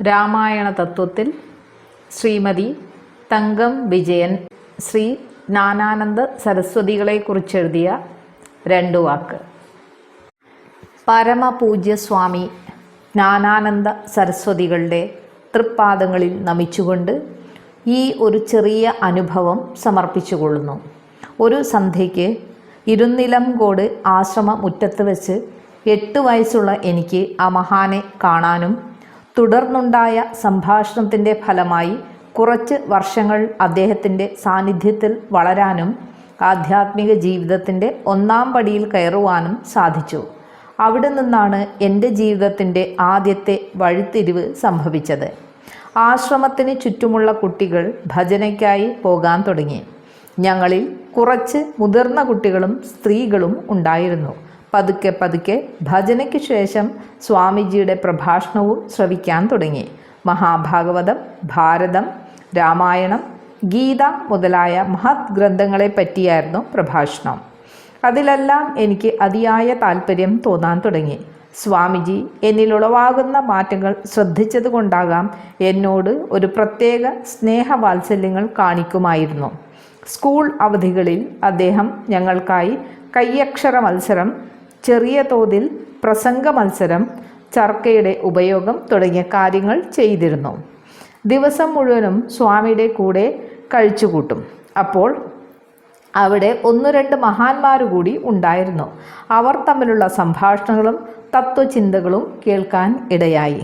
രാമായണ തത്വത്തിൽ ശ്രീമതി തങ്കം വിജയൻ ശ്രീ ജ്ഞാനാനന്ദ സരസ്വതികളെക്കുറിച്ചെഴുതിയ രണ്ട് വാക്ക്. പരമപൂജ്യ സ്വാമി ജ്ഞാനാനന്ദ സരസ്വതികളുടെ തൃപ്പാദങ്ങളിൽ നമിച്ചുകൊണ്ട് ഈ ഒരു ചെറിയ അനുഭവം സമർപ്പിച്ചുകൊള്ളുന്നു. ഒരു സന്ധ്യയ്ക്ക് ഇരുന്നിലംകോട് ആശ്രമ മുറ്റത്ത് വെച്ച് എട്ട് വയസ്സുള്ള എനിക്ക് ആ മഹാനെ കാണാനും തുടർന്നുണ്ടായ സംഭാഷണത്തിന്റെ ഫലമായി കുറച്ച് വർഷങ്ങൾ അദ്ദേഹത്തിന്റെ സാന്നിധ്യത്തിൽ വളരാനും ആധ്യാത്മിക ജീവിതത്തിന്റെ ഒന്നാം പടിയിൽ കയറുവാനും സാധിച്ചു. അവിടെ നിന്നാണ് എന്റെ ജീവിതത്തിന്റെ ആദ്യത്തെ വഴിത്തിരിവ് സംഭവിച്ചത്. ആശ്രമത്തിന് ചുറ്റുമുള്ള കുട്ടികൾ ഭജനയ്ക്കായി പോകാൻ തുടങ്ങി. ഞങ്ങളിൽ കുറച്ച് മുതിർന്ന കുട്ടികളും സ്ത്രീകളും ഉണ്ടായിരുന്നു. പതുക്കെ പതുക്കെ ഭജനയ്ക്ക് ശേഷം സ്വാമിജിയുടെ പ്രഭാഷണവും ശ്രവിക്കാൻ തുടങ്ങി. മഹാഭാഗവതം ഭാരതം രാമായണം ഗീത മുതലായ മഹത് ഗ്രന്ഥങ്ങളെ പറ്റിയായിരുന്നു പ്രഭാഷണം. അതിലെല്ലാം എനിക്ക് അതിയായ താല്പര്യം തോന്നാൻ തുടങ്ങി. സ്വാമിജി എന്നിൽ എന്നിലുളവാകുന്ന മാറ്റങ്ങൾ ശ്രദ്ധിച്ചതുകൊണ്ടാകാം എന്നോട് ഒരു പ്രത്യേക സ്നേഹവാത്സല്യങ്ങൾ കാണിക്കുമായിരുന്നു. സ്കൂൾ അവധികളിൽ അദ്ദേഹം ഞങ്ങൾക്കായി കയ്യക്ഷര മത്സരം ചെറിയ തോതിൽ പ്രസംഗ മത്സരം ചർക്കയുടെ ഉപയോഗം തുടങ്ങിയ കാര്യങ്ങൾ ചെയ്തിരുന്നു. ദിവസം മുഴുവനും സ്വാമിയുടെ കൂടെ കഴിച്ചുകൂട്ടും. അപ്പോൾ അവിടെ ഒന്ന് രണ്ട് മഹാന്മാർ കൂടി ഉണ്ടായിരുന്നു. അവർ തമ്മിലുള്ള സംഭാഷണങ്ങളും തത്വചിന്തകളും കേൾക്കാൻ ഇടയായി.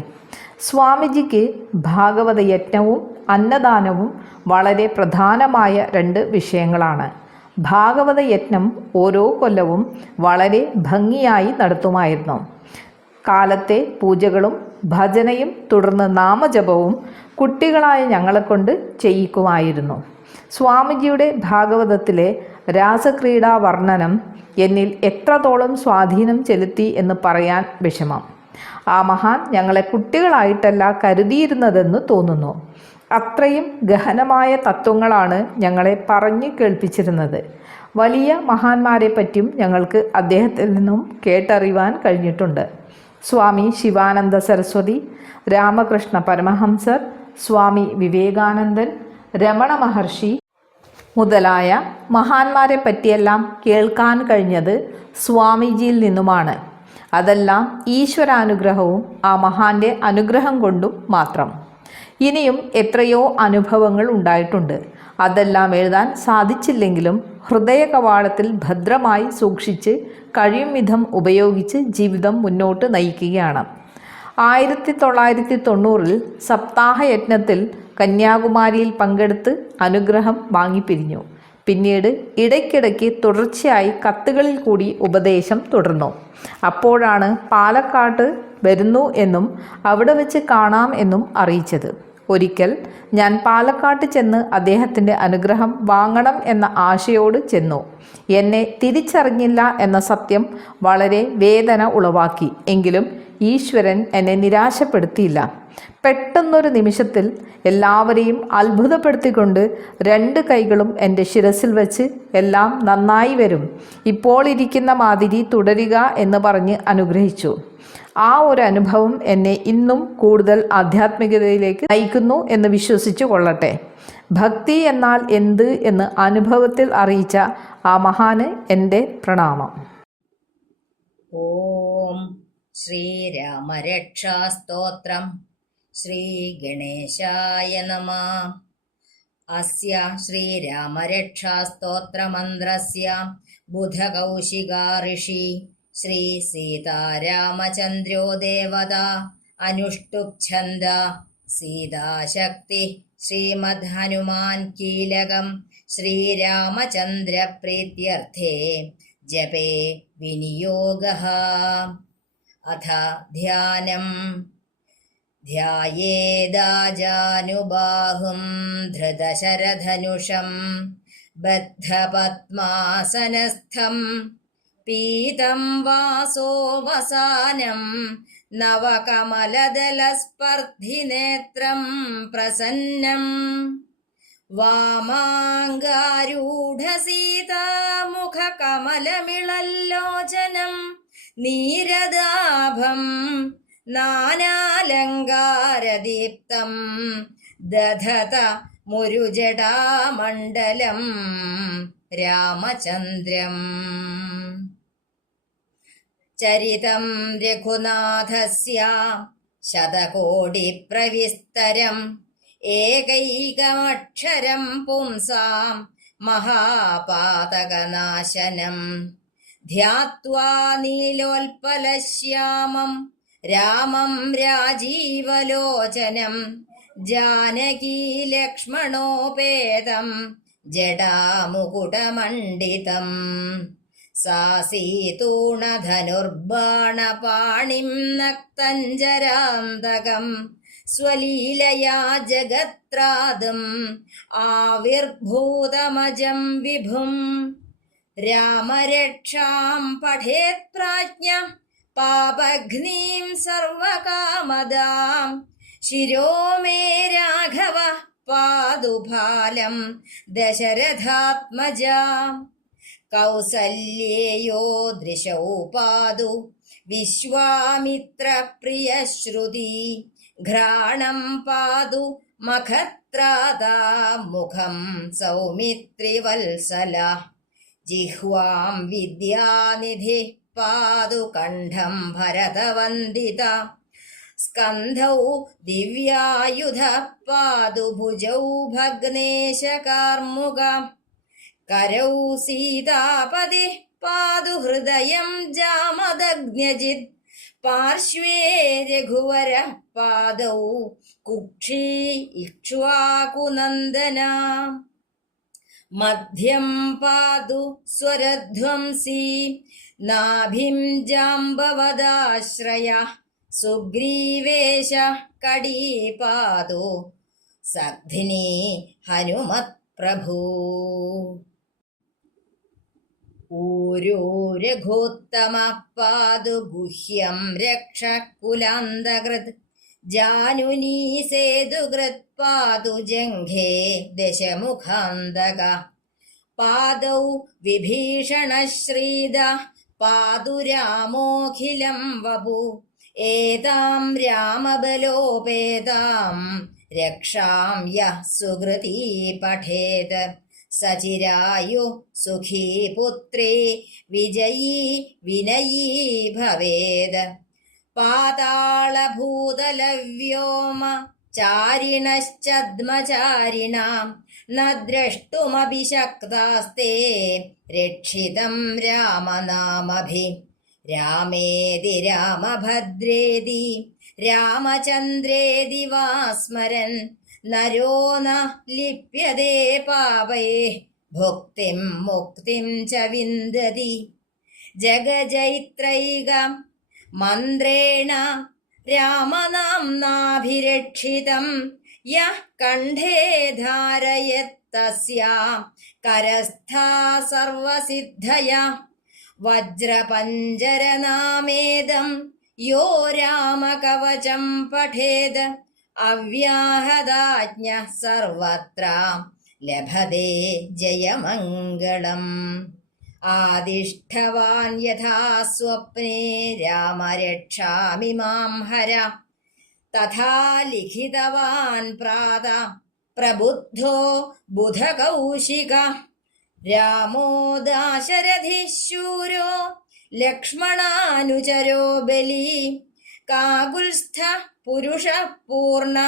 സ്വാമിജിക്ക് ഭാഗവത യജ്ഞവും അന്നദാനവും വളരെ പ്രധാനമായ രണ്ട് വിഷയങ്ങളാണ്. ഭാഗവത യജ്ഞം ഓരോ കൊല്ലവും വളരെ ഭംഗിയായി നടത്തുമായിരുന്നു. കാലത്തെ പൂജകളും ഭജനയും തുടർന്ന് നാമജപവും കുട്ടികളായ ഞങ്ങളെക്കൊണ്ട് ചെയ്യിക്കുമായിരുന്നു. സ്വാമിജിയുടെ ഭാഗവതത്തിലെ രാസക്രീഡാ വർണനം എന്നിൽ എത്രത്തോളം സ്വാധീനം ചെലുത്തി എന്ന് പറയാൻ വിഷമം. ആ മഹാൻ ഞങ്ങളെ കുട്ടികളായിട്ടല്ല കരുതിയിരുന്നതെന്ന് തോന്നുന്നു. അത്രയും ഗഹനമായ തത്വങ്ങളാണ് ഞങ്ങളെ പറഞ്ഞു കേൾപ്പിച്ചിരുന്നത്. വലിയ മഹാന്മാരെ പറ്റിയും ഞങ്ങൾക്ക് അദ്ദേഹത്തിൽ നിന്നും കേട്ടറിയുവാൻ കഴിഞ്ഞിട്ടുണ്ട്. സ്വാമി ശിവാനന്ദ സരസ്വതി രാമകൃഷ്ണ പരമഹംസർ സ്വാമി വിവേകാനന്ദൻ രമണ മഹർഷി മുതലായ മഹാന്മാരെ പറ്റിയെല്ലാം കേൾക്കാൻ കഴിഞ്ഞത് സ്വാമിജിയിൽ നിന്നുമാണ്. അതെല്ലാം ഈശ്വരാനുഗ്രഹവും ആ മഹാന്റെ അനുഗ്രഹം കൊണ്ടും മാത്രം. ഇനിയും എത്രയോ അനുഭവങ്ങൾ ഉണ്ടായിട്ടുണ്ട്. അതെല്ലാം എഴുതാൻ സാധിച്ചില്ലെങ്കിലും ഹൃദയ കവാടത്തിൽ ഭദ്രമായി സൂക്ഷിച്ച് കഴിയും വിധം ഉപയോഗിച്ച് ജീവിതം മുന്നോട്ട് നയിക്കുകയാണ്. ആയിരത്തി തൊള്ളായിരത്തി തൊണ്ണൂറിൽ സപ്താഹ യജ്ഞത്തിൽ കന്യാകുമാരിയിൽ പങ്കെടുത്ത് അനുഗ്രഹം വാങ്ങിപ്പിരിഞ്ഞു. പിന്നീട് ഇടയ്ക്കിടയ്ക്ക് തുടർച്ചയായി കത്തുകളിൽ കൂടി ഉപദേശം തുടർന്നു. അപ്പോഴാണ് പാലക്കാട്ട് വരുന്നു എന്നും അവിടെ വെച്ച് കാണാം എന്നും അറിയിച്ചത്. ഒരിക്കൽ ഞാൻ പാലക്കാട്ട് ചെന്ന് അദ്ദേഹത്തിന്റെ അനുഗ്രഹം വാങ്ങണം എന്ന ആശയോട് ചെന്നു. എന്നെ തിരിച്ചറിഞ്ഞില്ല എന്ന സത്യം വളരെ വേദന ഉളവാക്കി. എങ്കിലും ഈശ്വരൻ എന്നെ നിരാശപ്പെടുത്തിയില്ല. പെട്ടെന്നൊരു നിമിഷത്തിൽ എല്ലാവരെയും അത്ഭുതപ്പെടുത്തിക്കൊണ്ട് രണ്ട് കൈകളും എന്റെ ശിരസിൽ വെച്ച് എല്ലാം നന്നായി വരും. ഇപ്പോൾ ഇരിക്കുന്ന മാതിരി തുടരുക എന്ന് പറഞ്ഞ് അനുഗ്രഹിച്ചു. ആ ഒരു അനുഭവം എന്നെ ഇന്നും കൂടുതൽ ആധ്യാത്മികതയിലേക്ക് നയിക്കുന്നു എന്ന് വിശ്വസിച്ചു കൊള്ളട്ടെ. ഭക്തി എന്നാൽ എന്ത് എന്ന് അനുഭവത്തിൽ അറിയിച്ച ആ മഹാന് എന്റെ പ്രണാമം. ഓം ശ്രീരാമരക്ഷാസ്തോത്രം. ശ്രീഗണേശായ നമ. അസ്യ ശ്രീരാമരക്ഷാസ്തോത്രമന്ത്രസ്യ ബുധകൗശികാ ഋഷി. സീതാരാമചന്ദ്രോ ദേവത അനുഷ്ടുപ്ഛന്ദ സീതാശക്തി ശ്രീമദ് ഹനുമാൻ കീലകം ശ്രീരാമചന്ദ്രപ്രീത്യർത്ഥേ. ജപേ വിനിയോഗः. അഥ ധ്യാനം. ധ്യായേദാജാനുബാഹും ധൃതശരധനുഷം ബദ്ധപത്മാസനസ്ഥം പീതം വാസോവസാനം നവകമലദലസ്പർദ്ധിനേത്രം പ്രസന്നം. വാമാങ്കാരൂഢസീതാമുഖകമലമിളല്ലോചനം നീരദാഭം നാനാലങ്കാരദീപ്തം ദധത മുരുജടാമണ്ഡലം രാമചന്ദ്രം. ചരിതം രഘുനാഥസ്യ ശതകോടിപ്രവിസ്തരം ഏകൈകമക്ഷരം പുംസാം മഹാപാതകനാശനം ധ്യാത്വാ നീലോൽപലശ്യാമം രാമം രാജീവലോചനം ജാനകീലക്ഷ്മണോപേതം ജടാമുകുടമണ്ഡിതം സാസീതൂണധനുർബാണപാണിം നക്തഞ്ജരാന്തകം സ്വലീലയാ ജഗത്രാദം ആവിർഭൂതമജം വിഭും. രാമരക്ഷാം പഠേത് പ്രാജ്ഞ പാപഘ്നീം സർവകാമദാം. ശിരോ മേ രാഘവ പാതുഭാലം ദശരഥാത്മജാം. കൗസല്യേയോ ദൃശൗ പാതു വിശ്വാമിത്രപ്രിയശ്രുതി ഘ്രാണം പാതു മഖത്രാതാ മുഖം സൗമിത്രിവത്സല ജിഹ്വാം വിദ്യാനിധി പാതു കണ്ഠം ഭരതവന്ദിത സ്കന്ധൗ ദിവ്യായുധ പാതു ഭുജൗ ഭഗ്നേശകാർമുക करौ सीतापदे पादु हृदयं जामदग्न्यजित् पार्श्वे रघुवरः पादौ कुक्षी इक्ष्वाकुनन्दना मध्यं पादु स्वरध्वंसी नाभिं जाम्बवदाश्रय सुग्रीवेश कडीपादो सग्धिनी हनुमत्प्रभू ഊരോ രഘോത്തമപ്പാതു ഗുഹ്യം രക്ഷകുലാന്തകൃത് ജാനുനീ സേതുകൃത് പാതു ജംഘേ ദശമുഖാന്തക. പാദൗ വിഭീഷണശ്രീദ പാതു രാമോഖിലം വപു. ഏതാം രാമബലോപേതാം രക്ഷാം യഃ സുഹൃതീ പഠേത്. സചിരായു സുഖീ പുത്രേ വിജയീ വിനയീ ഭവേത് പാതാളഭൂതലവ്യോമ ചാരിണശ്ചദ്മചാരിണാം ന ദ്രഷ്ടുമപി ശക്താസ്തേ രക്ഷിതം രാമനാമഭി. രാമേതി രാമഭദ്രേതി രാമചന്ദ്രേതി വാ സ്മരൻ നരോ ന ലിപ്യതേ പാപേ ഭുക്തിം മുക്തിം ച വിന്ദതി. ജഗജൈത്രൈകം മന്ത്രേണ രാമനാംനാഭിരക്ഷിതം യഃ കണ്ഠേ ധാരയത്തസ്യ. കരസ്ഥാ സർവസിദ്ധയ. വജ്രപഞ്ചരനാമേദം യോ രാമകവചം പഠേത്. അവ്യാഹതാജ്ഞ സർവത്ര. ലഭതേ ജയമംഗളം. ആദിഷ്ടവാൻ യഥാ സ്വപ്നെ രാമരക്ഷാമി മാം ഹര. തഥാ ലിഖിതവാൻ പ്രാത പ്രബുദ്ധോ ബുധകൗശിക. രാമോ ദാശരഥിശൂരോ ലക്ഷ്മണാനുചരോ ബലി. കാകുൽസ്ഥ പുരുഷ പൂർണ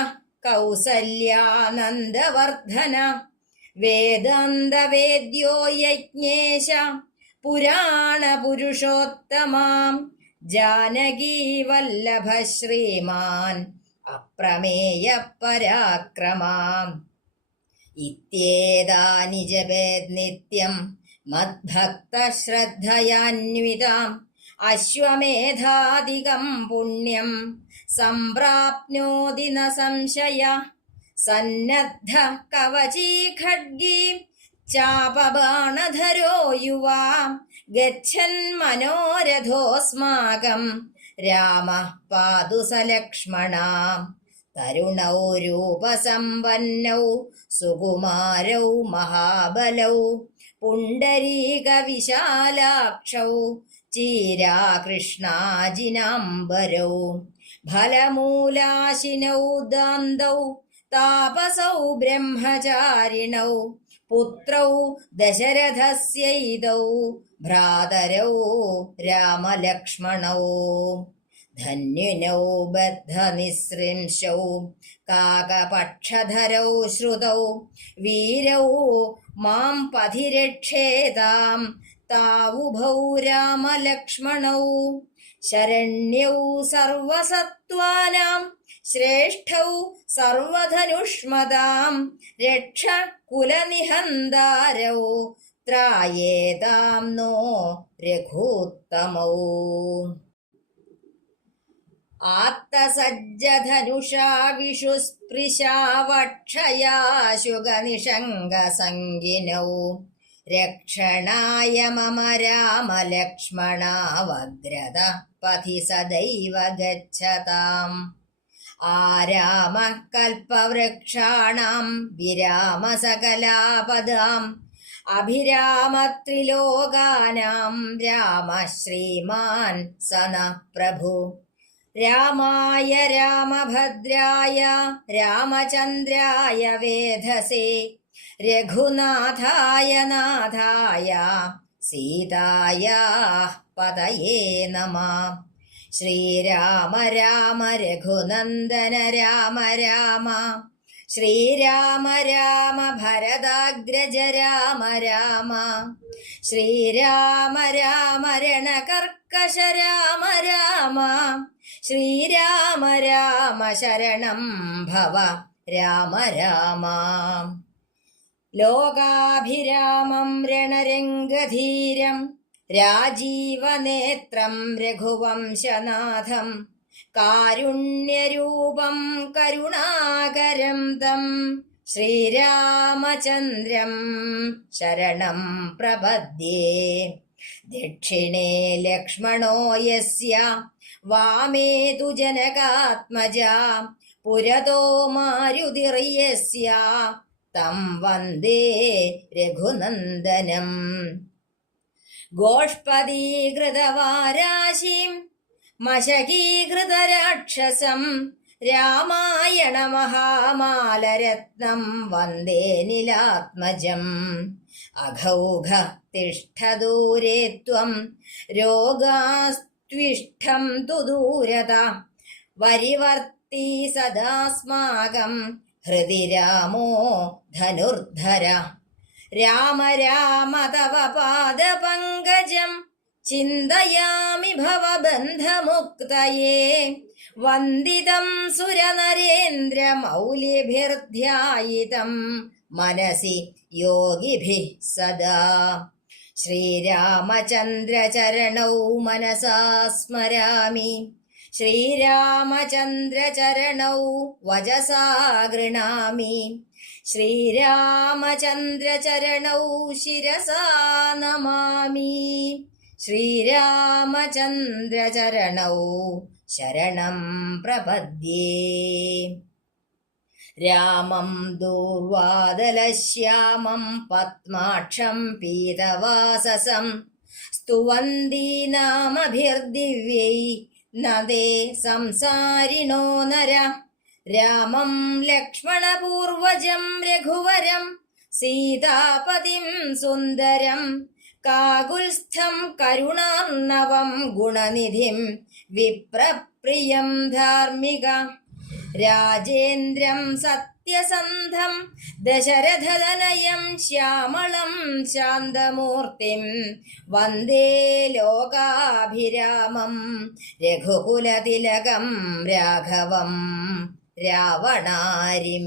കൗസല്യാനന്ദവർദ്ധന വേദാന്തവേദ്യോ യജ്ഞേശ പുരാണ പുരുഷോത്തമാം ജാനകീ വല്ലഭ ശ്രീമാൻ അപ്രമേയ പരാക്രമാം ഇത്യേതാനി ജപേത് നിത്യം മദ്ഭക്തശ്രദ്ധയാന്വിതാം അശ്വമേധാധികം പുണ്യം ന സംശയ. സന്നദ്ധ കവചീ ഖഡ്ഗീ. ചാപബാണധരോ യുവാ. ഗച്ഛൻ മനോരഥോസ്മാകം. രാമ പാതു സലക്ഷ്മണാം. തരുണൗ രൂപസമ്പന്നൗ. സുകുമാരൗ മഹാബലൗ. പുണ്ടരീകവിശാലാക്ഷൗ ചീരാകൃഷ്ണാജിനാംബരൗ ഫലമൂലാശിനൗ ദാന്തൗ താപസൗ ബ്രഹ്മചാരിണൗ പുത്രൗ ദശരഥസ്യൈതൗ ഭ്രാതരൗ രാമലക്ഷ്മണൗ. ധന്യനൗ ബദ്ധനിസൃംശൗ കാകപക്ഷധരൗ ശ്രുതൗ വീരൗ മാം പഥിരക്ഷേതാം താവുഭൗ രാമലക്ഷ്മണൗ. ശരണ്യൗ സർവസത്വാനാം ശ്രേഷ്ഠൗ സർവധനുഷ്മതാം. രക്ഷ കുലനിഹന്താരൗ ത്രായേതാം നോ രഘൂത്തമൗ. ആത്തസജ്ജധനുഷാ വിഷുസ്പൃശാവക്ഷയാശുഗനിഷംഗസംഗിനൗ രക്ഷണായ മമ രാമലക്ഷ്മണാവഗ്രത पथि सदैव गच्छताम् आरामः कल्पवृक्षाणां विराम सकलापदाम् अभिरामत्रिलोकानां राम श्रीमान् स नः प्रभु रामाय रामभद्राय रामचन्द्राय वेधसे रघुनाथाय नाथाय सीतायाः പതയേ നമ. ശ്രീരാമ രാമ രഘുനന്ദന രാമ രാമ. ശ്രീരാമ രാമ ഭരതാഗ്രജ രാമ രാമ. ശ്രീരാമ രാമ രണകർക്കശ രാമ രാമ. ശ്രീരാമ രാമ ശരണം ഭവ രാമ രാമ. ലോകാഭിരാമം രണരംഗധീരം രാജീവനേത്രം രഘുവംശനാഥം കാരുണ്യരൂപം കരുണാകരം തം ശ്രീരാമചന്ദ്രം ശരണം പ്രപദ്യേ. ദക്ഷിണേ ലക്ഷ്മണോ യസ്യ വാമേ തു ജനകാത്മജ പുരതോ മാരുതിർയസ്യ തം വന്ദേ രഘുനന്ദനം. ഗോഷ്പദീകൃതവാരാശിം മശകീകൃതരാക്ഷസം രാമായണ മഹാമാലരത്നം വന്ദേ നിലാത്മജം. അഘൗഘ തിഷ്ഠദൂരെ ത്വം രോഗാസ്ത്വിഷ്ഠം തു ദൂരത വരിവർത്തി സദാസ്മാകം ഹൃദി രാമോ ധനുർധര. രാമ രാമ തവ പാദപങ്കജം. ചിന്തയാമി ഭവബന്ധമുക്തയേ. വന്ദിതം സുരനരേന്ദ്രമൗലിഭിർധ്യായിതം മനസി യോഗിഭി സദാ. ശ്രീരാമചന്ദ്രചരണൗ മനസാ സ്മരാമി. ശ്രീരാമചന്ദ്രചരണൗ വചസാ ഗൃണാമി. ശ്രീരാമചന്ദ്രചരണൗ ശിരസാ നമാമി. ശ്രീരാമചന്ദ്രചരണൗ ശരണം പ്രപദ്യേ. രാമം ദൂർവാദലശ്യാമം പത്മാക്ഷം പീതവാസസം. സ്തുവന്തീനാമഭിർദിവ്യൈ നദേ സംസാരിണോ നര. രാമം ലക്ഷ്മണപൂർവജം രഘുവരം സീതാപതിം സുന്ദരം കാകുൽസ്ഥം കരുണാർണവം ഗുണനിധിം വിപ്രപ്രിയം ധാർമ്മിക രാജേന്ദ്രം സത്യസന്ധം ദശരഥനയം ശ്യാമളം ശാന്തമൂർത്തിം വന്ദേ ലോകാഭിരാമം രഘുകുലതിലകം രാഘവം. രാവണാരിം.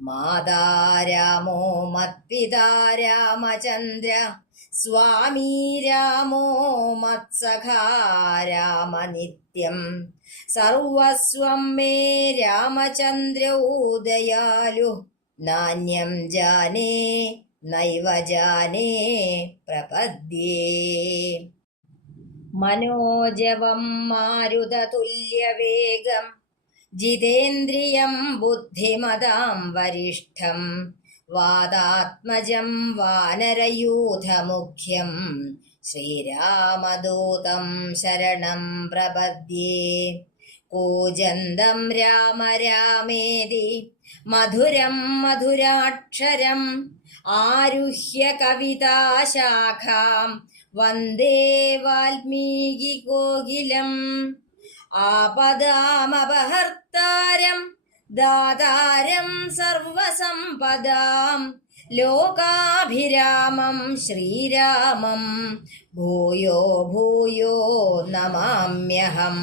മാതാ രാമോ മത്പിതാ രാമചന്ദ്ര. സ്വാമീ രാമോ മത്സഖാ രാമ നിത്യം സർവസ്വം മേ രാമചന്ദ്രൗ നാണ്യം ജാനേ നൈവ ജാനേ പ്രപദ്യേ. മനോജവം മാരുതതുല്യവേഗം. ജിതേന്ദ്രിയം ബുദ്ധിമതാം വരിഷ്ഠം वादात्मजं വാനരയൂഥമുഖ്യം ശ്രീരാമദൂതം ശരണം പ്രപദ്യേ കൂജന്തം രാമ രാമേതി മധുരം മധുരാക്ഷരം ആരുഹ്യ കവിതാശാഖാം വന്ദേ വാൽമീകി കോകിലം ആപദാമപഹർത്താരം ദാതാരം സർവസമ്പദാം. ലോകാഭിരാമം ശ്രീരാമം. ഭൂയോ ഭൂയോ നമാമ്യഹം.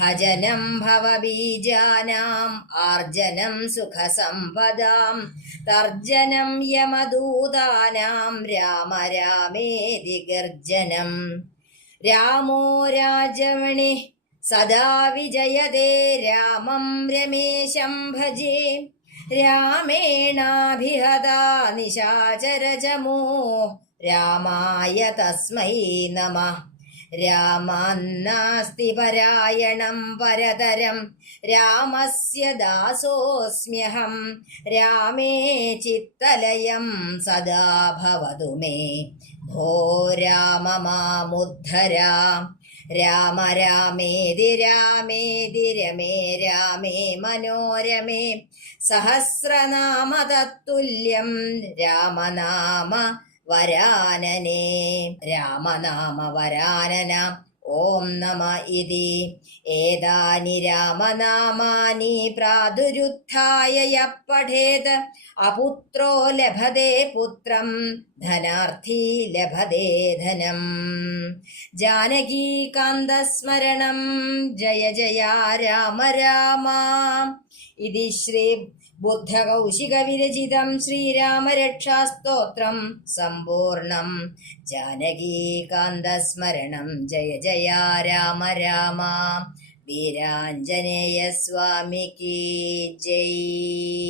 ഭജനം ഭവബീജാനാം. ആർജനം സുഖസമ്പദാം. തർജനം യമദൂതാനാം. രാമ രാമേതി ഗർജനം. രാമോ രാജമണി सदा विजयदे रामं रमेशं भजे। रामेणाभिहदा निशाचरजमो। रामाय तस्मै नमः। रामान्नास्ति परायणं परतरं रामस्य दासोऽस्म्यहं। रामे चित्तलयं सदा भवतु मे। भो राम मामुद्धरा രാമ രാമേതി രാമേതി രമേ രാമേ മനോരമേ. സഹസ്രനാമ തത്തുല്യം രാമനാമ വരാനനേ. രാമനാമ വരാനന. ഓം നമ ഇതി. ഏതാനി രാമനാമാനി പ്രാദുരുത്ഥായ യഃ പഠേത് അപുത്രോ ലഭതേ പുത്രം ധനാർത്ഥി ലഭതേ ധനം. ജാനകീകാന്തസ്മരണം ജയ ജയ രാമ രാമ. ഇതി ശ്രീ ബുദ്ധകൗശികവിരചിതം ശ്രീരാമരക്ഷാസ്തോത്രം സമ്പൂർണം. ജാനകീകാന്തസ്മരണം ജയ ജയ രാമ രാമ. വീരാഞ്ജനേയ സ്വാമിക്ക് ജയ്.